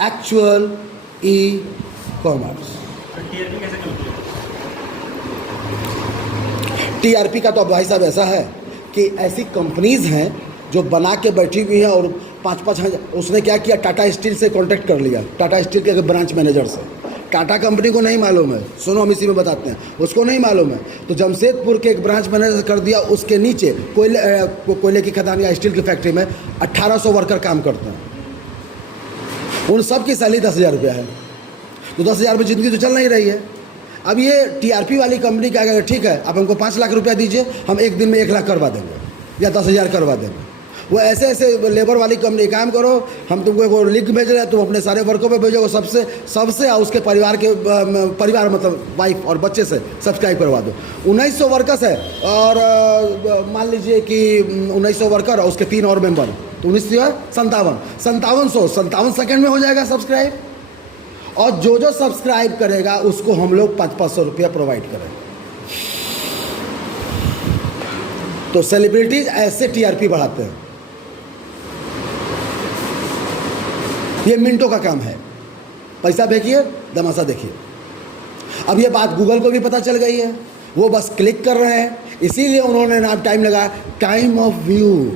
Actual e commerce. TRP का तो अब भाई साहब ऐसा है कि ऐसी कंपनीज हैं जो बना के बैठी हुई हैं और 5-5 हज़ार। उसने क्या किया, टाटा स्टील से कांटेक्ट कर लिया, टाटा स्टील के ब्रांच मैनेजर से। टाटा कंपनी को नहीं मालूम है, सुनो हम इसी में बताते हैं, उसको नहीं मालूम है। तो जमशेदपुर के एक ब्रांच मैनेजर से कर दिया, उसके नीचे कोयले की खदान या स्टील की फैक्ट्री में 1800 वर्कर काम करते हैं। उन सब की सैलरी 10,000 रुपया है। तो 10,000 रुपये ज़िंदगी तो चल नहीं रही है। अब ये टीआरपी वाली कंपनी क्या कहेगा, ठीक है आप हमको 5 लाख रुपया दीजिए, हम एक दिन में 1 लाख करवा देंगे या 10,000 करवा देंगे। वो ऐसे ऐसे लेबर वाली कंपनी, काम करो हम तुमको एक लिंक भेज रहे हैं, तुम अपने सारे वर्कों पे भेजोगे, सबसे और उसके परिवार मतलब वाइफ और बच्चे से सब्सक्राइब करवा दो। 1900 वर्कर्स है और मान लीजिए कि 1900 वर्कर और उसके 3 और मेंबर, तो 57 सेकेंड में हो जाएगा सब्सक्राइब। और जो सब्सक्राइब करेगा उसको हम लोग 500 रुपया प्रोवाइड करेंगे। तो सेलिब्रिटीज ऐसे टीआरपी बढ़ाते हैं। ये मिनटों का काम है, पैसा देखिए, तमाशा देखिए। अब ये बात गूगल को भी पता चल गई है, वो बस क्लिक कर रहे हैं, इसीलिए उन्होंने नाम टाइम लगाया, time of view,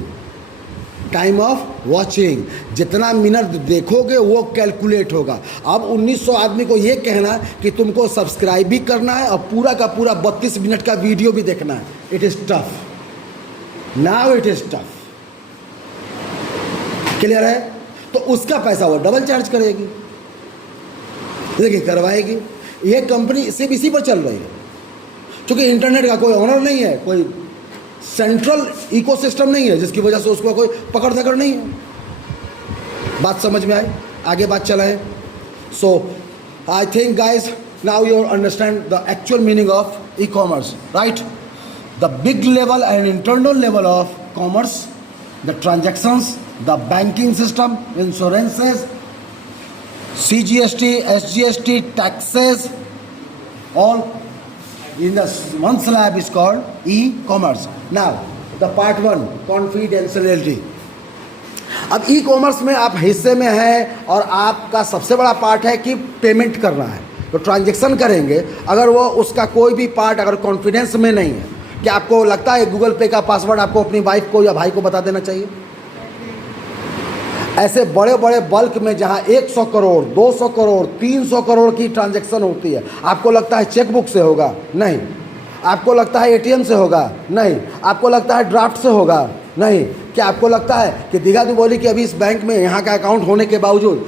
time of watching. जितना मिनट देखोगे वो कैलकुलेट होगा। अब 1900 आदमी को ये कहना कि तुमको सब्सक्राइब भी करना है और पूरा का पूरा 32 मिनट का वीडियो भी देखना है, it is tough. Now it is tough. Clear है? तो उसका पैसा वो डबल चार्ज करेगी, देखिए करवाएगी। ये कंपनी सिर्फ इसी पर चल रही है, क्योंकि इंटरनेट का कोई ऑनर नहीं है, कोई सेंट्रल इकोसिस्टम नहीं है जिसकी वजह से उसको कोई पकड़ धकड़ नहीं है। बात समझ में आई? आगे बात चलाएं। So I think guys now you understand the actual meaning of e commerce, right? The big level and internal level of commerce, the transactions, the banking system, insurances, CGST, SGST, taxes, all in the one slab is called e-commerce. Now, the part 1, confidentiality. अब e commerce में आप हिस्से में हैं और आपका सबसे बड़ा पार्ट है कि पेमेंट करना है। तो ट्रांजैक्शन करेंगे, अगर वो उसका कोई भी पार्ट अगर कॉन्फिडेंस में नहीं है, क्या आपको लगता है गूगल पे का पासवर्ड आपको अपनी वाइफ को या भाई को बता देना चाहिए? ऐसे बड़े बड़े बल्क में जहां 100 करोड़, 200 करोड़, 300 करोड़ की ट्रांजैक्शन होती है, आपको लगता है चेकबुक से होगा? नहीं। आपको लगता है ATM से होगा? नहीं। आपको लगता है ड्राफ्ट से होगा? नहीं। क्या आपको लगता है कि दीघा तू बोली कि अभी इस बैंक में यहाँ का अकाउंट होने के बावजूद